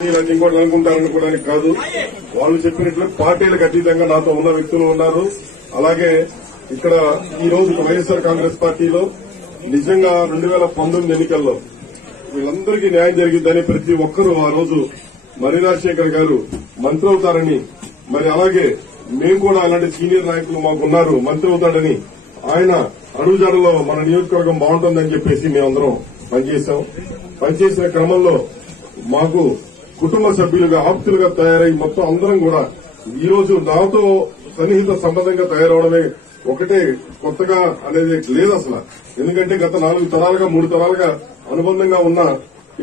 ఇంకోటి అనుకుంటారనుకోవడానికి కాదు. వాళ్ళు చెప్పినట్లు పార్టీలకు అతీతంగా నాతో ఉన్న వ్యక్తులు ఉన్నారు. అలాగే ఇక్కడ ఈ రోజు వైఎస్ఆర్ కాంగ్రెస్ పార్టీలో నిజంగా 2019 ఎన్నికల్లో వీళ్ళందరికీ న్యాయం జరిగిందని ప్రతి ఒక్కరూ ఆ రోజు మర్రి రాజశేఖర్ గారు మంత్రి అవుతారని, మరి అలాగే మేము కూడా అలాంటి సీనియర్ నాయకులు మాకున్నారు మంత్రి అవుతాడని, ఆయన అడుగుజాడలో మన నియోజకవర్గం బాగుంటుందని చెప్పేసి మేమందరం పనిచేశాం. పనిచేసిన క్రమంలో మాకు కుటుంబ సభ్యులుగా ఆప్తులుగా తయారై మొత్తం అందరం కూడా ఈ రోజు నాతో సన్నిహిత సంబంధంగా తయారవడమే ఒకటే కొత్తగా అనేది లేదు అసలు. ఎందుకంటే గత 4 తరాలుగా 3 తరాలుగా అనుబంధంగా ఉన్న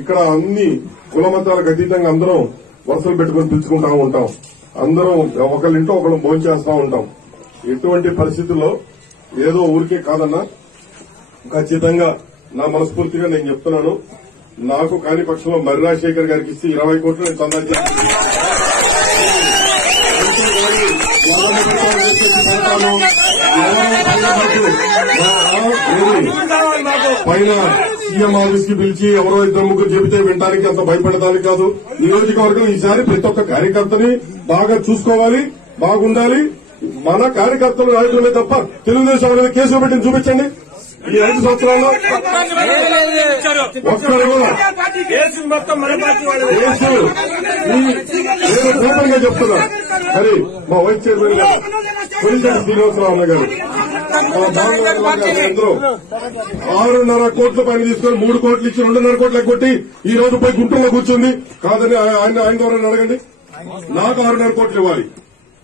ఇక్కడ అన్ని కుల మతాలకు అతీతంగా అందరం వరుసలు పెట్టుకుని పిలుచుకుంటా ఉంటాం. అందరం ఒకళ్ళింటో ఒకళ్ళు భోంచేస్తా ఉంటాం. ఎటువంటి పరిస్థితుల్లో ఏదో ఊరికే కాదన్నా, ఖచ్చితంగా నా మనస్ఫూర్తిగా నేను చెప్తున్నాను, నాకు కాని పక్షంలో మర్రి రాజశేఖర్ గారికి ఇస్తే 20 కోట్లు నేను చందా పైన సీఎం ఆఫీస్ కి పిలిచి ఎవరో 2-3 చెబితే వినడానికి అంత భయపడటానికి కాదు. నియోజకవర్గం ఈసారి ప్రతి ఒక్క కార్యకర్తని బాగా చూసుకోవాలి, బాగుండాలి. మన కార్యకర్తలు నాయకులమే తప్ప తెలుగుదేశం అనేది కేసులు పెట్టింది చూపించండి. ఈ 5 సంవత్సరాల్లో ఒక్కరు కూడా నేను ఓపెన్ గా చెప్తున్నా. మరి మా వైస్ చైర్మన్ గారు కొలిశెట్టి శ్రీనివాసరావు అన్న గారు అందరూ 6.5 కోట్ల పైన తీసుకొని 3 కోట్లు ఇచ్చి 2.5 కోట్లకు కొట్టి ఈ రోజు పోయి గుంటూరులో కూర్చుంది కాదని ఆయన ద్వారా అడగండి. నాకు 6.5 కోట్లు ఇవ్వాలి.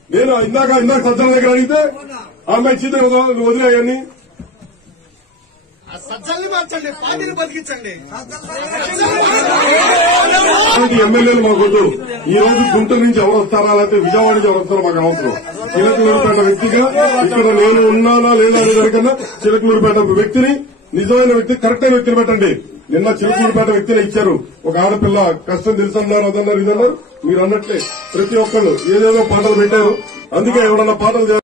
నేను ఇందాక సజ్జల దగ్గర అడిగితే ఆమె ఇచ్చింది వదిలేయని ఎమ్మెల్యేలు మాకొద్దు. ఈ రోజు గుంటూరు నుంచి ఎవరు వస్తారా లేకపోతే విజయవాడ నుంచి ఎవరు వస్తారో మాకు అవసరం. చిలకలూరుపేట వ్యక్తిగా ఇక్కడ నేను ఉన్నానా లేదా అనే దానికన్నా చిలకలూరుపేట వ్యక్తిని, నిజమైన వ్యక్తి, కరెక్ట్ అయిన వ్యక్తిని పెట్టండి. నిన్న చిలకలూరుపేట వ్యక్తిని ఇచ్చారు. ఒక ఆడపిల్ల కష్టం తెలుసన్నారు, అదన్నారు, ఇదన్నారు. మీరు అన్నట్లే ప్రతి ఒక్కళ్ళు ఏదేదో పాటలు పెట్టారు. అందుకే ఎవరన్నా పాటలు